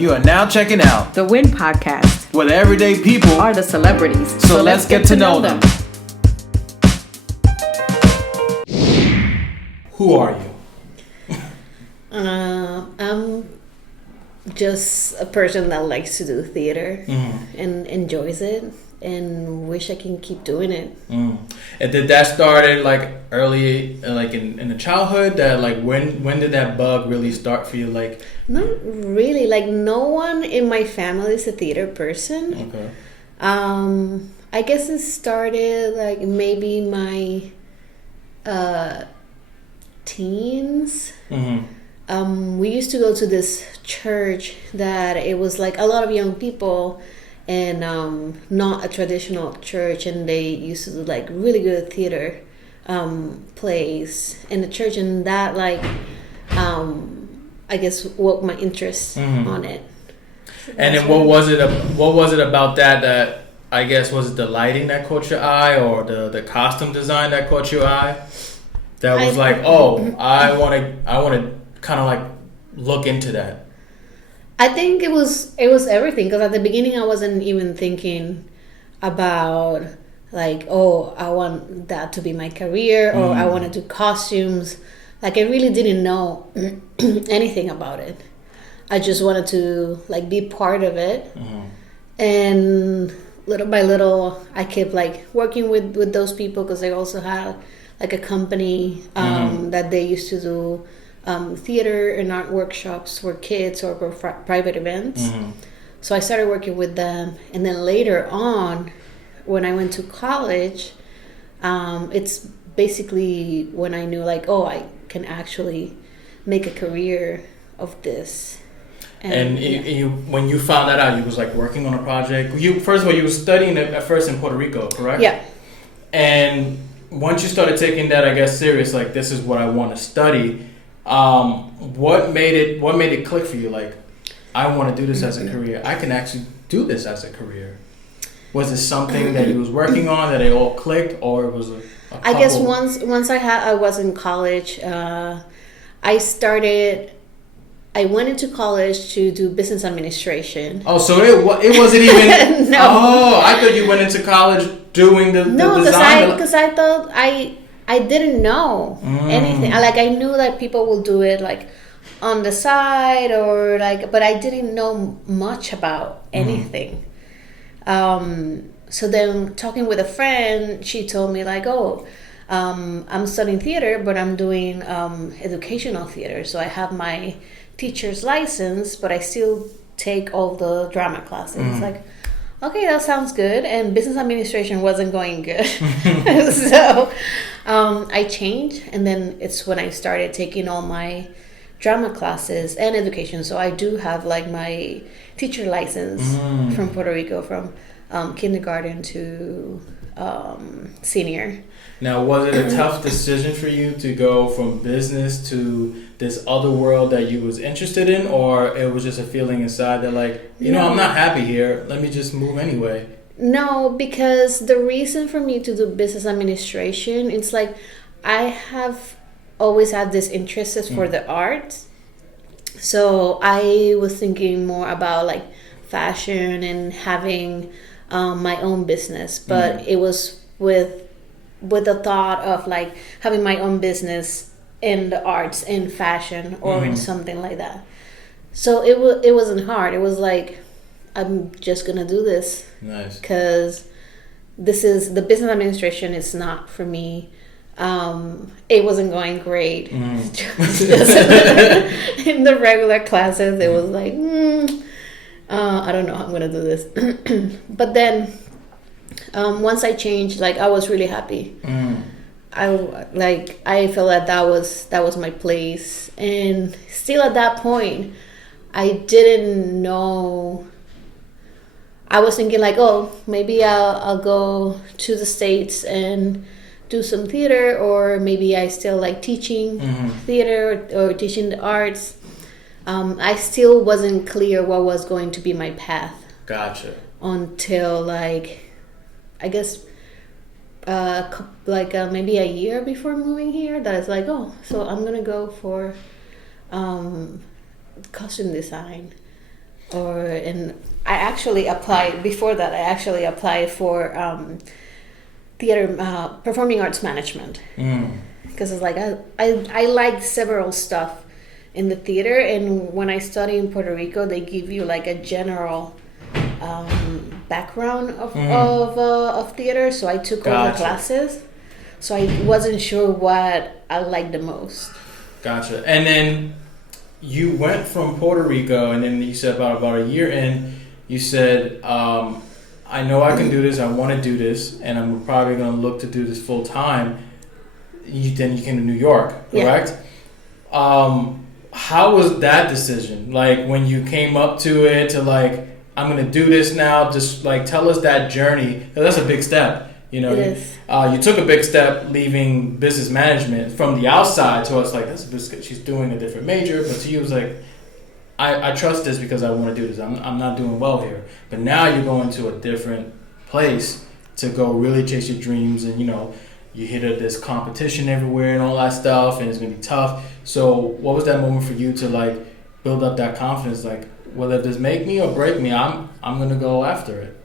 You are now checking out The Win Podcast, where the everyday people are the celebrities. So let's get to know them. Who are you? I'm just a person that likes to do theater and enjoys it and wish I can keep doing it. And did that started like early, like in the childhood? That like when did that bug really start for you? Like not really. Like no one in my family is a theater person. Okay. I guess it started like maybe my teens. We used to go to this church that it was like a lot of young people and not a traditional church, and they used to do like really good theater plays in the church, and that like I guess woke my interest on it. And then what was it about that I guess was it the lighting that caught your eye, or the costume design that caught your eye? That was I want to kind of like look into that. I think it was everything, because at the beginning I wasn't even thinking about like, oh, I want that to be my career, or I want to do costumes. Like I really didn't know anything about it. I just wanted to like be part of it. And little by little I kept like working with those people, because they also had like a company that they used to do theater and art workshops for kids or for private events. So I started working with them, and then later on when I went to college, it's basically when I knew like, oh, I can actually make a career of this. And you, when you found that out, you was like working on a project. You first of all, you were studying at first in Puerto Rico, correct? Yeah. And once you started taking that, I guess, serious, like this is what I want to study. What made it click for you? Like, I want to do this as a career. I can actually do this as a career. Was it something that you was working on that it all clicked, or it was a couple? I guess once I was in college, I went into college to do business administration. Oh, so it wasn't even. No. Oh, I thought you went into college doing the design. Because I thought I didn't know anything. I knew that people will do it like on the side or like, but I didn't know much about anything. So then talking with a friend, she told me like, oh, I'm studying theater, but I'm doing educational theater. So I have my teacher's license, but I still take all the drama classes. Like, okay, that sounds good. And business administration wasn't going good. So I changed, and then it's when I started taking all my drama classes and education. So I do have like my teacher license from Puerto Rico, from kindergarten to senior. Now, was it a tough decision for you to go from business to this other world that you was interested in, or it was just a feeling inside that like, I'm not happy here, let me just move anyway? No, because the reason for me to do business administration, it's like I have always had this interest for the arts. So I was thinking more about like fashion and having my own business, but it was with the thought of like having my own business in the arts, in fashion, or in something like that. So it wasn't hard. It was like, I'm just gonna do this. Nice. Because this is the business administration. It's not for me. It wasn't going great. Just in the regular classes, it was like, I don't know how I'm gonna do this. But then once I changed, like I was really happy. I felt that was my place, and still at that point I didn't know. I was thinking like, oh, maybe I'll go to the States and do some theater, or maybe I still like teaching theater or teaching the arts. I still wasn't clear what was going to be my path. Gotcha. Until like, I guess maybe a year before moving here, that it's like, oh, so I'm gonna go for costume design. and I actually applied before that. I actually applied for theater performing arts management because it's like I like several stuff in the theater, and when I study in Puerto Rico, they give you like a general background of theater. So I took all the classes. So I wasn't sure what I liked the most. Gotcha. And then you went from Puerto Rico, and then you said about a year in, you said, I know I can do this, I want to do this, and I'm probably going to look to do this full time. Then you came to New York, correct? Yeah. How was that decision? Like when you came up to it to like, I'm going to do this now, just like tell us that journey. That's a big step. You know, you took a big step leaving business management from the outside. To us, like she's doing a different major, but to you it was like, I trust this because I want to do this. I'm not doing well here, but now you're going to a different place to go really chase your dreams, and you know, you hit this competition everywhere and all that stuff, and it's gonna be tough. So, what was that moment for you to like build up that confidence? Like, whether this make me or break me, I'm gonna go after it.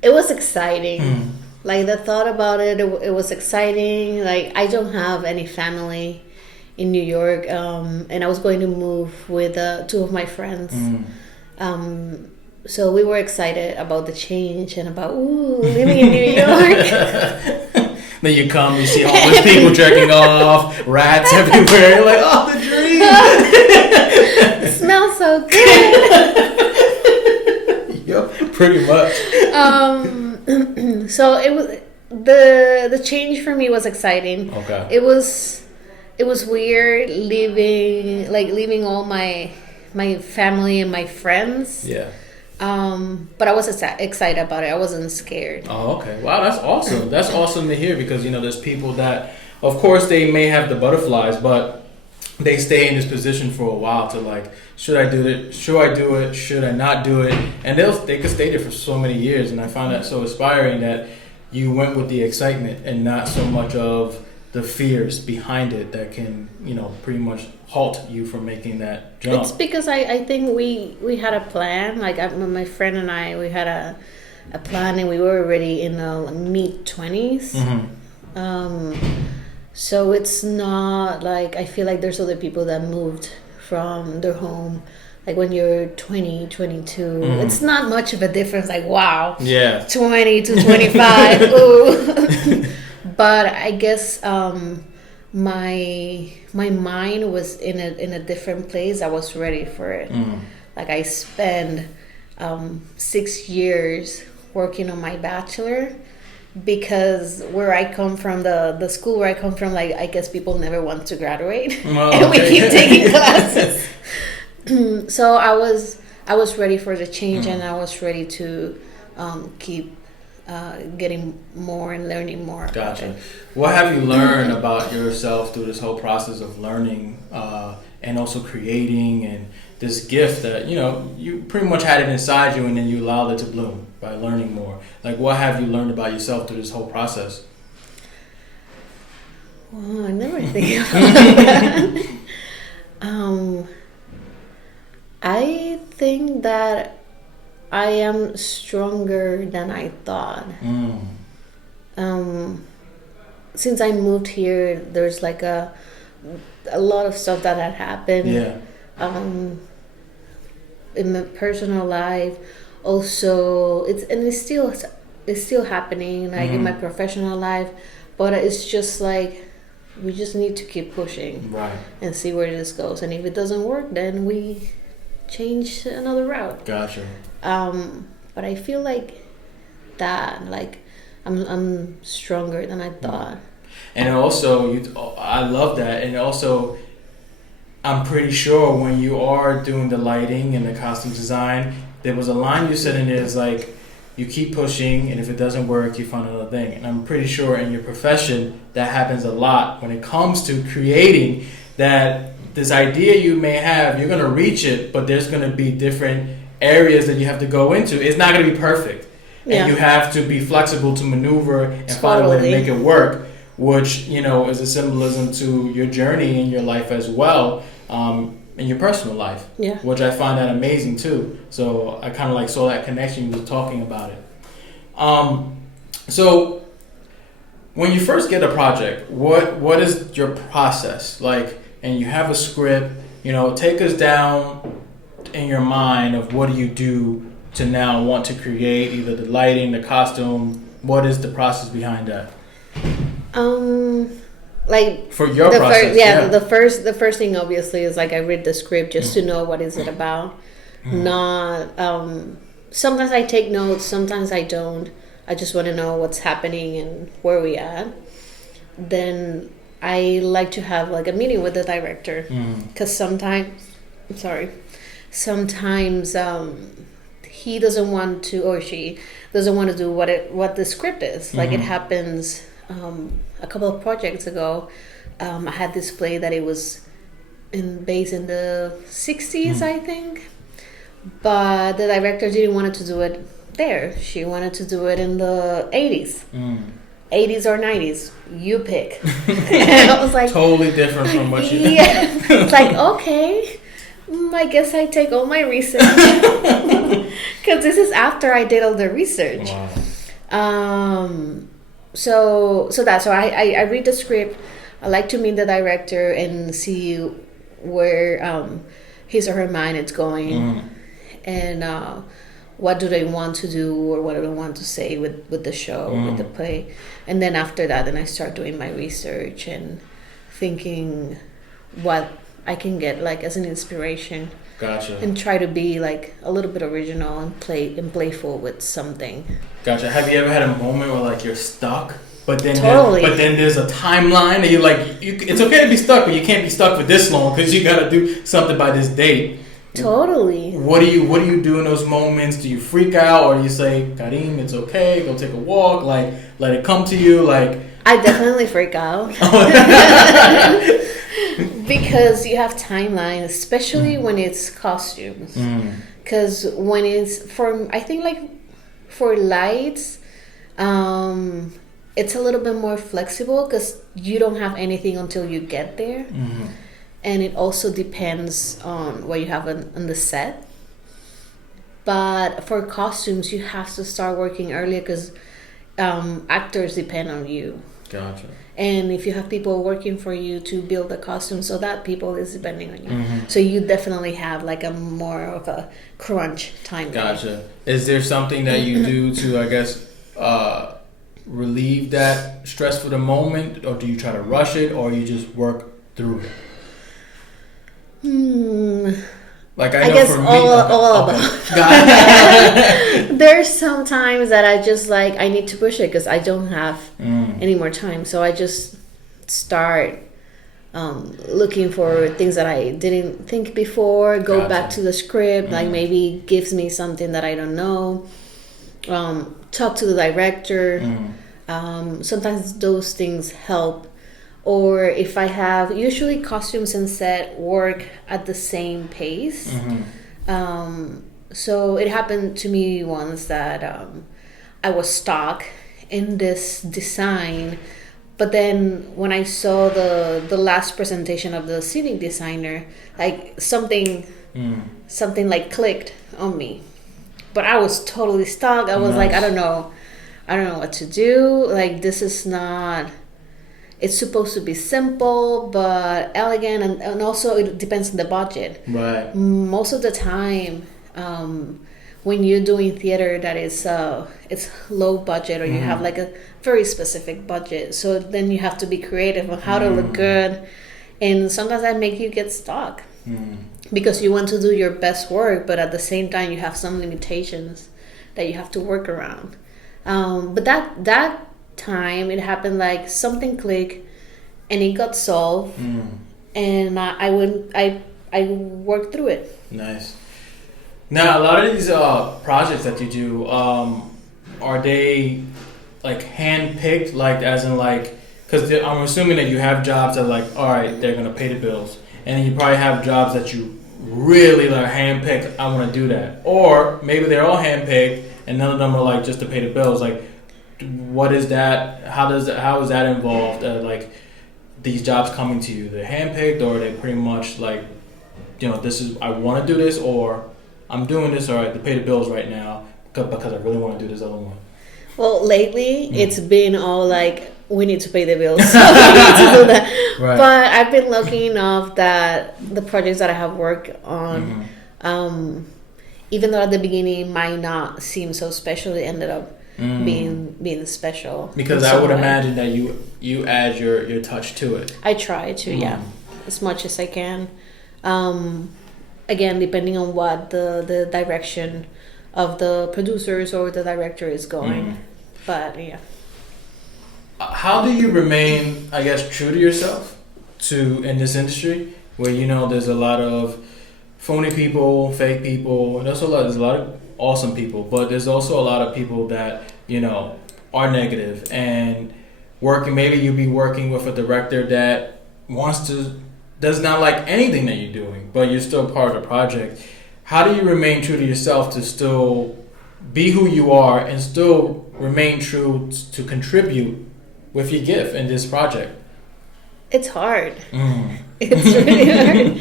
It was exciting. Like the thought about it, it was exciting. Like I don't have any family in New York, and I was going to move with two of my friends. So we were excited about the change and about living in New York. Then you come, you see homeless people jerking off, rats everywhere. You're like, oh, the dream! It smells so good. Yep, pretty much. So it was the change for me was exciting. Okay. It was weird leaving all my family and my friends. Yeah. But I was excited about it. I wasn't scared. Oh, okay. Wow, that's awesome. That's awesome to hear because, you know, there's people that, of course, they may have the butterflies, but they stay in this position for a while to like, should I do it? Should I do it? Should I not do it? And they could stay there for so many years. And I find that so inspiring that you went with the excitement and not so much of the fears behind it that can, you know, pretty much halt you from making that jump. It's because I think we had a plan. Like my friend and I, we had a plan, and we were already in the mid-20s. So it's not like I feel like there's other people that moved from their home. Like when you're 20, 22, it's not much of a difference. Like, wow, 20 to 25. Ooh. But I guess my mind was in a different place. I was ready for it. Like I spent 6 years working on my bachelor because where I come from, the school where I come from, like I guess people never want to graduate, and we keep taking classes. So I was ready for the change, and I was ready to keep getting more and learning more. Gotcha. What have you learned about yourself through this whole process of learning and also creating and this gift that, you know, you pretty much had it inside you and then you allowed it to bloom by learning more? Like, what have you learned about yourself through this whole process? Well, I never think about that. I think that I am stronger than I thought. Since I moved here, there's like a lot of stuff that had happened. Yeah. In my personal life, also it's still happening. Like in my professional life, but it's just like we just need to keep pushing, right, and see where this goes. And if it doesn't work, then we change another route. Gotcha. But I feel like that, like I'm stronger than I thought. And also, I love that. And also, I'm pretty sure when you are doing the lighting and the costume design, there was a line you said in there is like, you keep pushing, and if it doesn't work, you find another thing. And I'm pretty sure in your profession, that happens a lot when it comes to creating, that this idea you may have, you're going to reach it, but there's going to be different areas that you have to go into. It's not going to be perfect. Yeah. And you have to be flexible to maneuver and find a way to make it work, which, you know, is a symbolism to your journey in your life as well. in your personal life. Yeah. Which I find that amazing too. So I kind of like saw that connection. You were talking about it. So when you first get a project, what is your process like? And you have a script. Take us down in your mind of what do you do to now want to create either the lighting, the costume. What is the process behind that? Like for your process, the first thing obviously is like I read the script just to know what is it about. Not sometimes I take notes, sometimes I don't. I just want to know what's happening and where we at. Then I like to have like a meeting with the director because sometimes he doesn't want to, or she doesn't want to do what the script is. Like it happens a couple of projects ago. I had this play that it was based in the 60s, I think, but the director didn't want to do it there. She wanted to do it in the 80s. 80s or 90s, you pick. And I was like, totally different from what you. Yeah, it's like, okay, I guess I take all my research because this is after I did all the research. Wow. So I read the script. I like to meet the director and see where his or her mind is going, and what do they want to do or what do they want to say with the show, with the play. And then after that, then I start doing my research and thinking what I can get like as an inspiration. Gotcha. And try to be like a little bit original and playful with something. Gotcha. Have you ever had a moment where like you're stuck, but then Totally. but then there's a timeline and you're like, it's okay to be stuck, but you can't be stuck for this long because you got to do something by this date. Totally. What do you do in those moments? Do you freak out or do you say, Karim, it's okay, go take a walk, like let it come to you? Like I definitely freak out. Because you have timeline, especially when it's costumes. Because when it's I think like for lights, it's a little bit more flexible because you don't have anything until you get there. And it also depends on what you have on the set. But for costumes, you have to start working earlier because actors depend on you. Gotcha. And if you have people working for you to build the costume, so that people is depending on you. So you definitely have like a more of a crunch time. Gotcha. Is there something that you do to, I guess, relieve that stress for the moment, or do you try to rush it, or you just work through it? Like I know guess for me, all about. There's some times that I just like I need to push it because I don't have any more time, so I just start looking for things that I didn't think before. Go back to the script, like maybe gives me something that I don't know. Talk to the director. Sometimes those things help. Or if I have, usually costumes and set work at the same pace. So it happened to me once that I was stuck in this design. But then when I saw the last presentation of the scenic designer, like something like clicked on me. But I was totally stuck. I was like, I don't know what to do. Like this is not... It's supposed to be simple but elegant, and also it depends on the budget. Right. Most of the time, when you're doing theater that is it's low budget, or you have like a very specific budget, so then you have to be creative on how to look good, and sometimes that make you get stuck because you want to do your best work, but at the same time you have some limitations that you have to work around. But that time it happened like something clicked and it got solved, and I worked through it. Nice. Now a lot of these projects that you do, are they like hand-picked, like as in like, because I'm assuming that you have jobs that like, all right, they're gonna pay the bills, and you probably have jobs that you really like hand-picked, I want to do that, or maybe they're all hand-picked and none of them are like just to pay the bills. Like what is that? How is that involved? Like these jobs coming to you, they're handpicked, or are they pretty much like this is, I want to do this, or I'm doing this, all right, to pay the bills right now because I really want to do this other one? Well, lately it's been all like, we need to pay the bills, so we need to do that. Right. But I've been lucky enough that the projects that I have worked on, even though at the beginning might not seem so special, it ended up being special. Because I would imagine that you add your touch to it. I try to, yeah, as much as I can. Again, depending on what the direction of the producers or the director is going. But yeah. How do you remain, I guess, true to yourself in this industry where there's a lot of phony people, fake people, and there's a lot of awesome people, but there's also a lot of people that are negative and working. Maybe you'll be working with a director that does not like anything that you're doing, but you're still part of the project. How do you remain true to yourself to still be who you are and still remain true to contribute with your gift in this project? It's hard. It's really hard.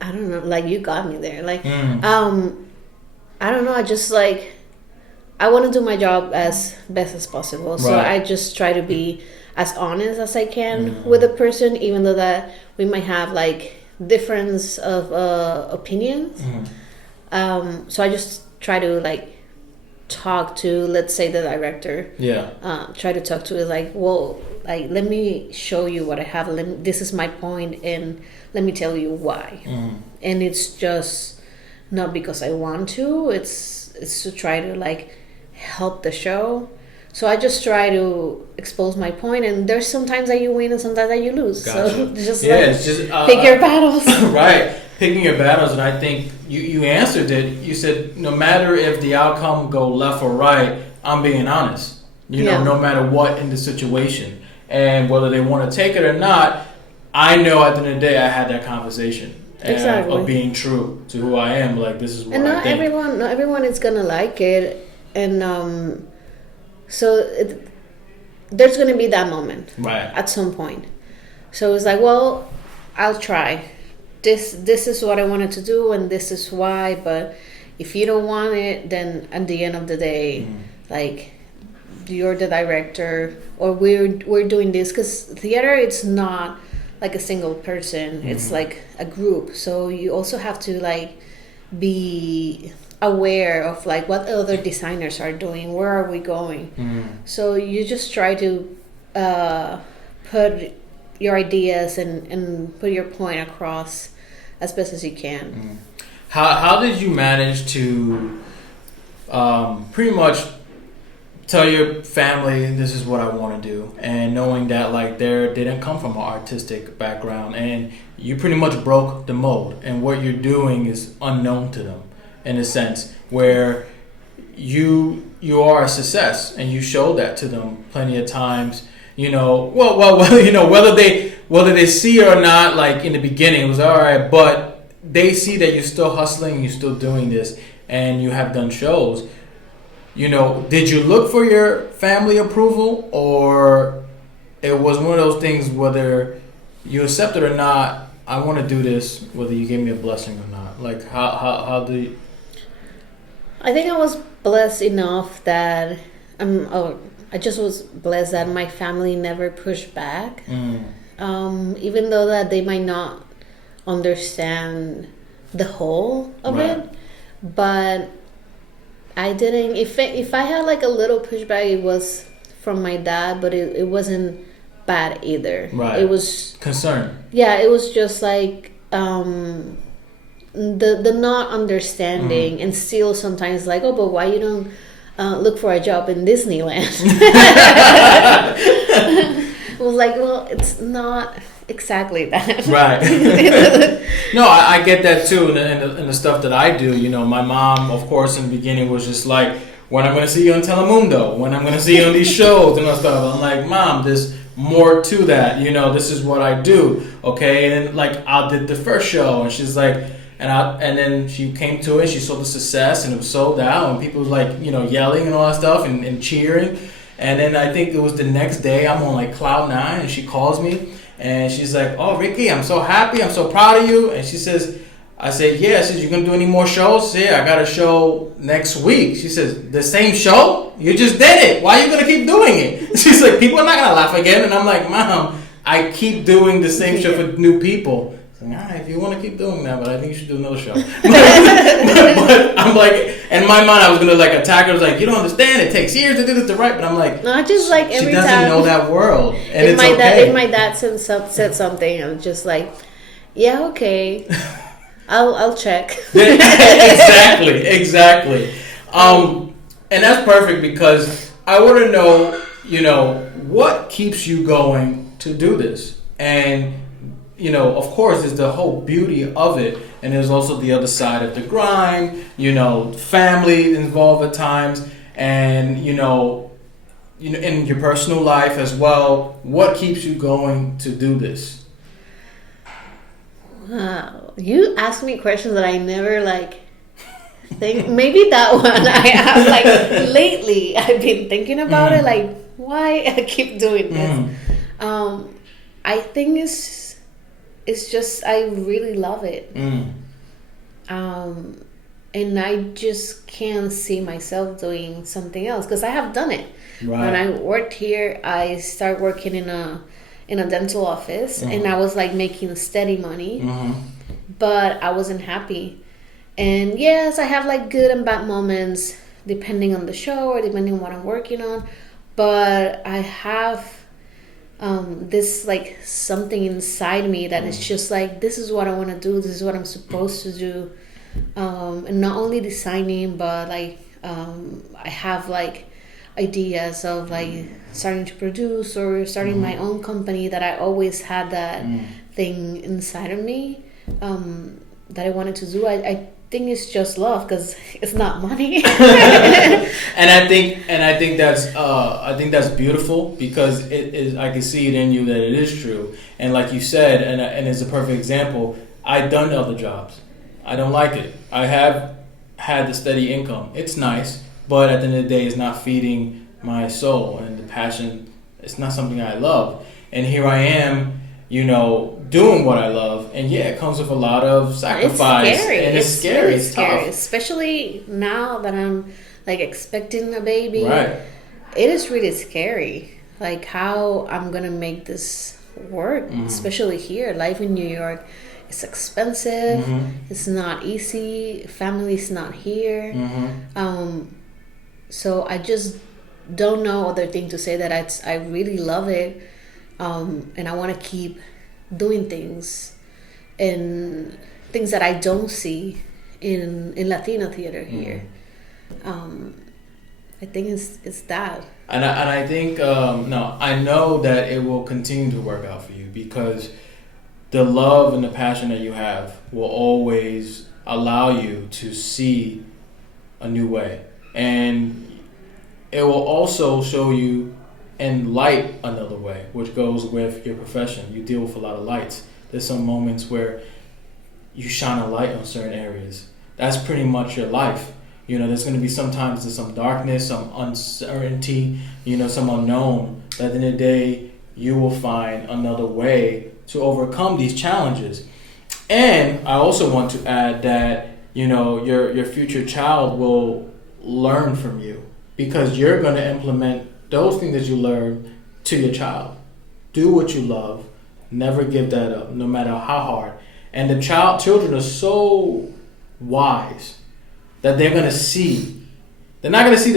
I don't know. Like, you got me there. Like, I don't know. I just I want to do my job as best as possible. So I just try to be as honest as I can with a person, even though that we might have difference of opinions. So I just try to talk to, let's say, the director. Try to talk to it let me show you what I have. This is my point, and let me tell you why. And it's just not because I want to. It's to try to help the show. So I just try to expose my point, and there's sometimes that you win and sometimes that you lose. Gotcha. So just it's just pick your battles. Right, picking your battles. And I think you answered it. You said no matter if the outcome go left or right, I'm being honest. No matter what in the situation, and whether they want to take it or not, I know at the end of the day I had that conversation. Exactly. Of being true to who I am. This is what and I think. not everyone is gonna like it, and so there's gonna be that moment at some point. So it's well, I'll try. This is what I wanted to do, and this is why. But if you don't want it, then at the end of the day, you're the director, or we're doing this, because theater, it's not a single person. It's a group. So you also have to be aware of what other designers are doing. Where are we going? So you just try to put your ideas and put your point across as best as you can. How did you manage to pretty much tell your family this is what I want to do, and knowing that they didn't come from an artistic background, and you pretty much broke the mold, and what you're doing is unknown to them in a sense, where you are a success, and you showed that to them plenty of times. Whether they see it or not, in the beginning it was all right, but they see that you're still hustling, you're still doing this, and you have done shows. Did you look for your family approval, or it was one of those things whether you accept it or not, I want to do this, whether you gave me a blessing or not? How do you... I think I was blessed enough that I just was blessed that my family never pushed back. Even though that they might not understand the whole of it, but I didn't. If I had a little pushback, it was from my dad, but it wasn't bad either. Right. It was concern. Yeah, it was just the not understanding, and still sometimes but why you don't look for a job in Disneyland? It was well, it's not exactly that. Right. No, I get that too, and the stuff that I do. My mom, of course, in the beginning was just when I'm going to see you on Telemundo, when I'm going to see you on these shows and all stuff. I'm Mom, there's more to that. This is what I do. Okay, and I did the first show, and she's and then she came to it. She saw the success, and it was sold out, and people was yelling and all that stuff and cheering. And then I think it was the next day I'm on cloud 9, and she calls me. And she's like, "Oh, Ricky, I'm so happy. I'm so proud of you." And she says, I said, "Yeah." I said, "You gonna do any more shows?" "Yeah, I got a show next week." She says, "The same show? You just did it. Why are you gonna keep doing it?" She's like, "People are not gonna laugh again." And I'm like, "Mom, I keep doing the same show for new people." She's like, "All right, if you want to keep doing that, but I think you should do another show." but I'm like, in my mind, I was gonna like attack her. I was like, "You don't understand. It takes years to do this to right." But I'm like, No, I just like every she doesn't time. know that world, and If it's my okay. if my dad said something, I'm just like, yeah, okay, I'll check. Exactly. And that's perfect because I want to know, what keeps you going to do this, and of course, there's the whole beauty of it, and there's also the other side of the grind. Family involved at times, and in your personal life as well. What keeps you going to do this? Wow, you ask me questions that I never think. Maybe that one I have lately. I've been thinking about it, why I keep doing this. I think it's just I really love it. And I just can't see myself doing something else because I have done it. Right. When I worked here, I started working in a dental office, and I was making steady money, but I wasn't happy. And yes, I have good and bad moments depending on the show or depending on what I'm working on, but I have this something inside me that is just this is what I want to do, this is what I'm supposed to do. And not only designing, but I have ideas of starting to produce or starting my own company, that I always had that thing inside of me that I wanted to do. I think it's just love because it's not money. and I think that's beautiful because it is. I can see it in you that it is true. And like you said, and it's a perfect example. I've done other jobs. I don't like it. I have had the steady income. It's nice, but at the end of the day, it's not feeding my soul and the passion. It's not something I love. And here I am, doing what I love. And yeah, it comes with a lot of sacrifice. It's scary. And it's scary. Really it's scary, tough. especially now that I'm expecting a baby. Right. It is really scary. How I'm gonna make this work, especially here. Life in New York. It's expensive. It's not easy. Family's not here. So I just don't know other thing to say that I really love it, and I want to keep doing things and things that I don't see in Latino theater here. I think it's that. And I think I know that it will continue to work out for you because the love and the passion that you have will always allow you to see a new way. And it will also show you and light another way, which goes with your profession. You deal with a lot of lights. There's some moments where you shine a light on certain areas. That's pretty much your life. There's going to be sometimes there's some darkness, some uncertainty, some unknown. But at the end of the day, you will find another way to overcome these challenges. And I also want to add that your future child will learn from you because you're going to implement those things that you learn to your child. Do what you love. Never give that up, no matter how hard. And the children are so wise that they're going to see. They're not going to see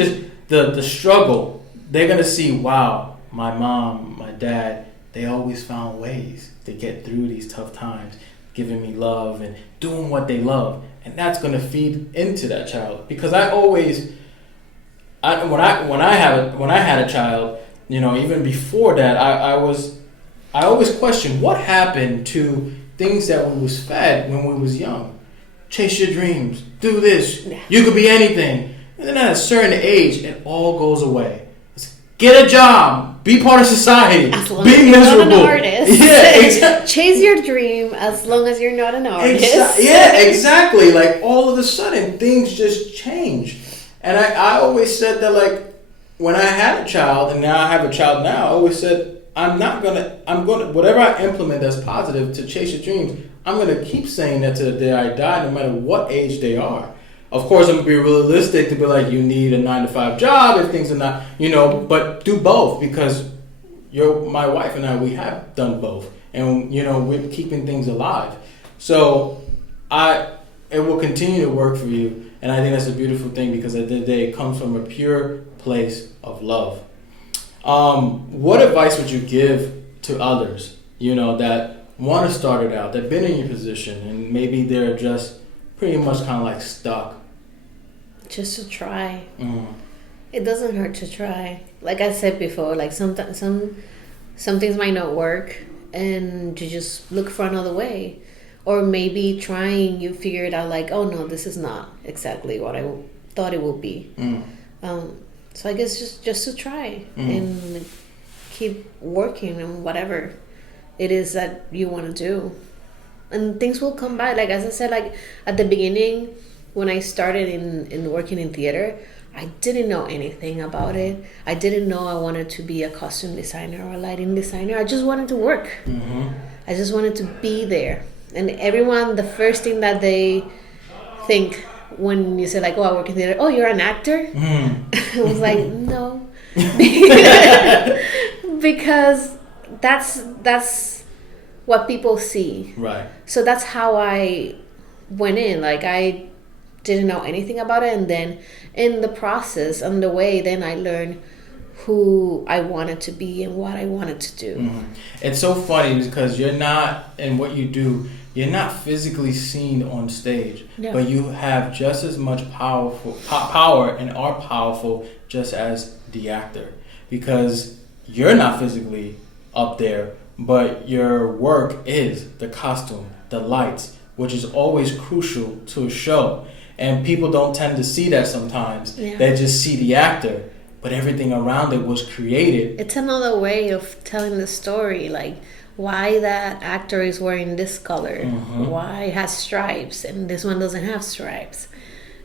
the struggle. They're going to see, wow, my mom, my dad, they always found ways to get through these tough times, giving me love and doing what they love. And that's going to feed into that child. Because when I had a child, even before that, I always questioned what happened to things that we was fed when we was young. Chase your dreams, do this, you could be anything. And then at a certain age, it all goes away. Get a job, be part of society, be miserable. Not an artist. Yeah, exactly. Chase your dream as long as you're not an artist. Yeah, exactly. All of a sudden, things just change. And I always said that when I had a child, and now I have a child now, I always said, I'm gonna whatever I implement that's positive to chase your dreams, I'm gonna keep saying that to the day I die, no matter what age they are. Of course, I'm gonna be realistic to be like, you need a 9-to-5 job if things are not, but do both, because my wife and I, we have done both, and we're keeping things alive. So it will continue to work for you, and I think that's a beautiful thing, because at the end of the day, it comes from a pure place of love. What advice would you give to others, that want to start it out, that've been in your position, and maybe they're just pretty much kind of like stuck? Just to try. Mm. It doesn't hurt to try. Like I said before, like sometimes some things might not work, and you just look for another way. Or maybe trying, you figure it out like, oh no, this is not exactly what I thought it would be. Mm. So I guess just to try and keep working on whatever it is that you want to do. And things will come by. Like, as I said, like at the beginning, when I started in working in theater, I didn't know anything about it. I didn't know I wanted to be a costume designer or a lighting designer. I just wanted to work. Mm-hmm. I just wanted to be there. And everyone, the first thing that they think when you say like, oh, I work in theater, oh, you're an actor? I was like, no. Because that's what people see. Right. So that's how I went in. Like, I didn't know anything about it, and then in the process, on the way, then I learned who I wanted to be and what I wanted to do. Mm-hmm. It's so funny because you're not, in what you do, you're not physically seen on stage, but you have just as much power and are powerful just as the actor, because you're not physically up there, but your work is the costume, the lights, which is always crucial to a show. And people don't tend to see that sometimes. Yeah. They just see the actor, but everything around it was created. It's another way of telling the story, like why that actor is wearing this color, why it has stripes and this one doesn't have stripes,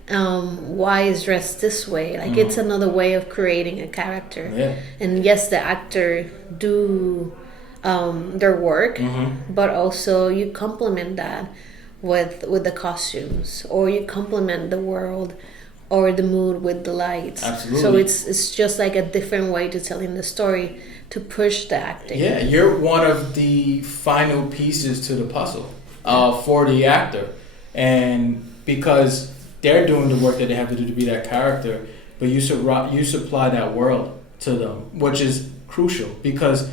why is dressed this way. Like it's another way of creating a character. Yeah. And yes, the actor do their work, but also you complement that with the costumes, or you complement the world or the mood with the lights. Absolutely. So it's just like a different way to telling the story, to push the acting. Yeah, you're one of the final pieces to the puzzle for the actor, and because they're doing the work that they have to do to be that character, but you supply that world to them, which is crucial, because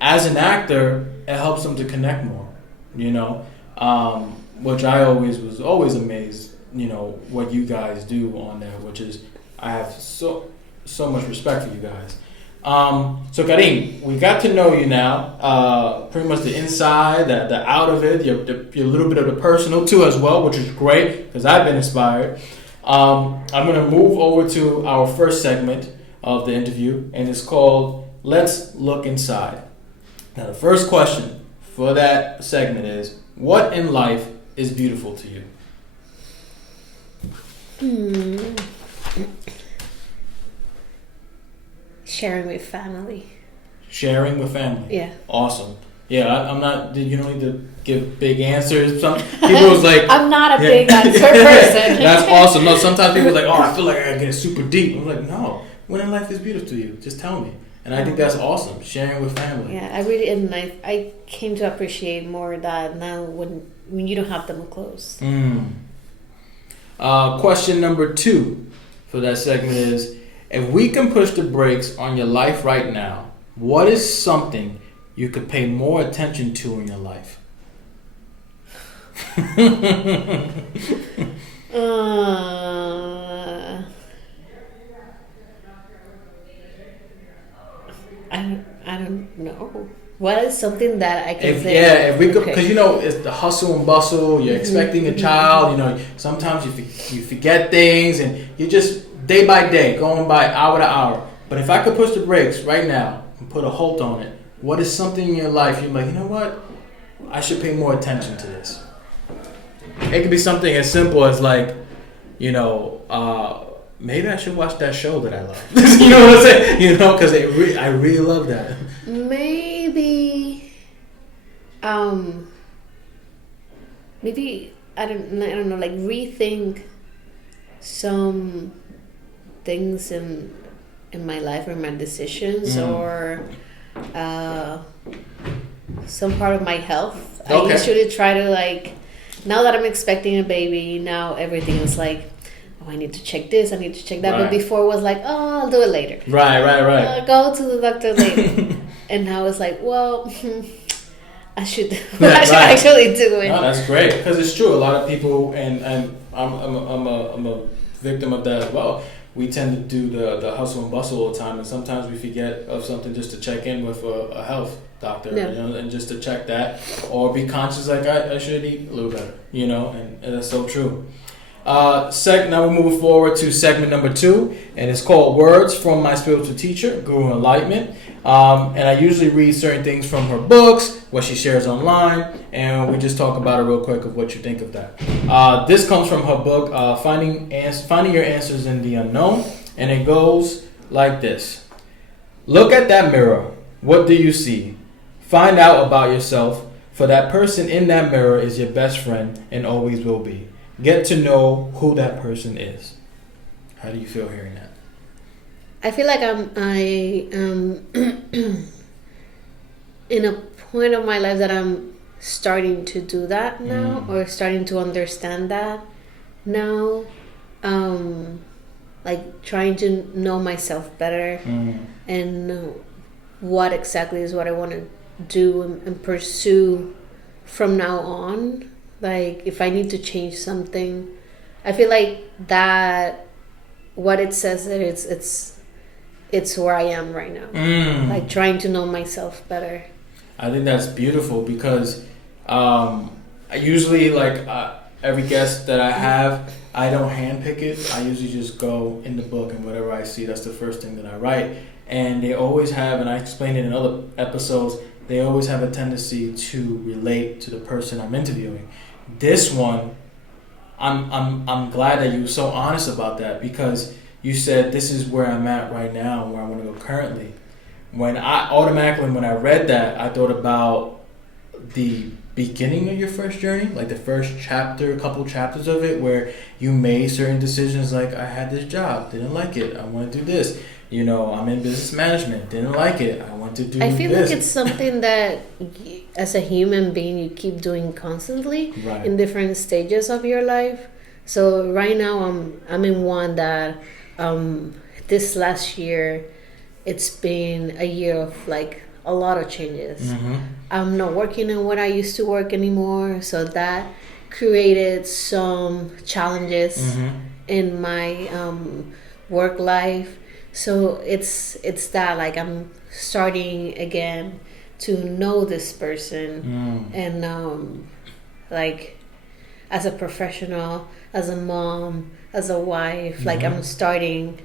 as an actor, it helps them to connect more, which I was always amazed, what you guys do on that, which is, I have so much respect for you guys. So Karim, we got to know you now, pretty much the inside, the out of it, your little bit of the personal too as well, which is great, because I've been inspired. I'm going to move over to our first segment of the interview, and it's called Let's Look Inside. Now, the first question for that segment is, what in life is beautiful to you? Sharing with family. Sharing with family. Yeah. Awesome. Yeah, I'm not. You don't need to give big answers. Some people was like, I'm not a big answer person. That's awesome. No, sometimes people are like, oh, I feel like I gotta get super deep. I'm like, no. What in life is beautiful to you? Just tell me. And I think that's awesome. Sharing with family. Yeah, I really, and I came to appreciate more that now when you don't have them close. Question number 2 for that segment is, if we can push the brakes on your life right now, what is something you could pay more attention to in your life? I don't know. What is something that I can say? Yeah, if we could, because it's the hustle and bustle. You're expecting a child. Sometimes you forget things, and you just day by day, going by hour to hour. But if I could push the brakes right now and put a halt on it, what is something in your life you're like, you know what? I should pay more attention to this. It could be something as simple as like, maybe I should watch that show that I love. You know what I'm saying? Because I really love that. Maybe Maybe I don't know, like rethink some things in my life or my decisions or some part of my health. Okay. I usually try to like, now that I'm expecting a baby, now everything is like, oh, I need to check this, I need to check that. Right. But before it was like, oh, I'll do it later. Right. Go to the doctor later. And now it's like, well, I should Right. actually do it. No, that's great because it's true. A lot of people, and I'm a victim of that as well. We tend to do the hustle and bustle all the time, and sometimes we forget of something just to check in with a health doctor, Yeah. you know, and just to check that or be conscious like I should eat a little better, you know, and that's so true. Now we're moving forward to segment number 2, and it's called Words from My Spiritual Teacher, Guru Enlightenment. And I usually read certain things from her books, what she shares online, and we just talk about it real quick of what you think of that. This comes from her book, Finding Your Answers in the Unknown, and it goes like this. Look at that mirror. What do you see? Find out about yourself, for that person in that mirror is your best friend and always will be. Get to know who that person is. How do you feel hearing that? I feel like I in a point of my life that I'm starting to do that now, or starting to understand that now. Like trying to know myself better and know what exactly is what I want to do and pursue from now on. Like if I need to change something, I feel like that what it says that it's where I am right now. Like trying to know myself better. I think that's beautiful because I usually every guest that I have, I don't handpick it. I usually just go in the book and whatever I see, that's the first thing that I write. And they always have, and I explained it in other episodes, they always have a tendency to relate to the person I'm interviewing. This one, I'm glad that you were so honest about that because you said this is where I'm at right now, where I want to go currently. When I read that, I thought about the beginning of your first journey, like the first chapter, a couple chapters of it, where you made certain decisions like I had this job, didn't like it, I want to do this. You know, I'm in business management, didn't like it, I want to do this. I feel like it's something that as a human being you keep doing constantly in different stages of your life. So right now I'm in one that this last year it's been a year of like a lot of changes. I'm not working in what I used to work anymore, so that created some challenges in my work life. So it's that like I'm starting again to know this person and like as a professional, as a mom, as a wife, like I'm starting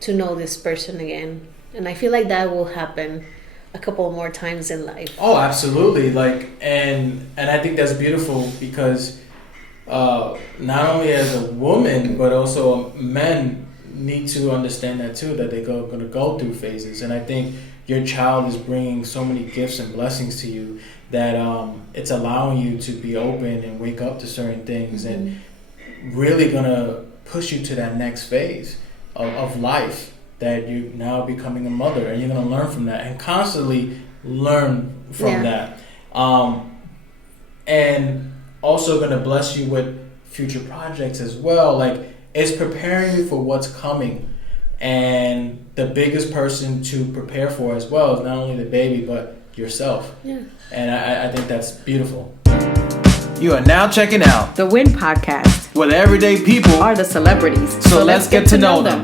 to know this person again. And I feel like that will happen a couple more times in life. Oh, absolutely. Like, and I think that's beautiful because not only as a woman, but also men need to understand that too, that they're going to go through phases. And I think your child is bringing so many gifts and blessings to you that it's allowing you to be open and wake up to certain things and really going to push you to that next phase of life, that you're now becoming a mother and you're going to learn from that and constantly learn from that. And also going to bless you with future projects as well. Like, it's preparing you for what's coming. And the biggest person to prepare for as well is not only the baby, but yourself. Yeah. And I think that's beautiful. You are now checking out The Win Podcast, where the everyday people are the celebrities. So let's get to know them.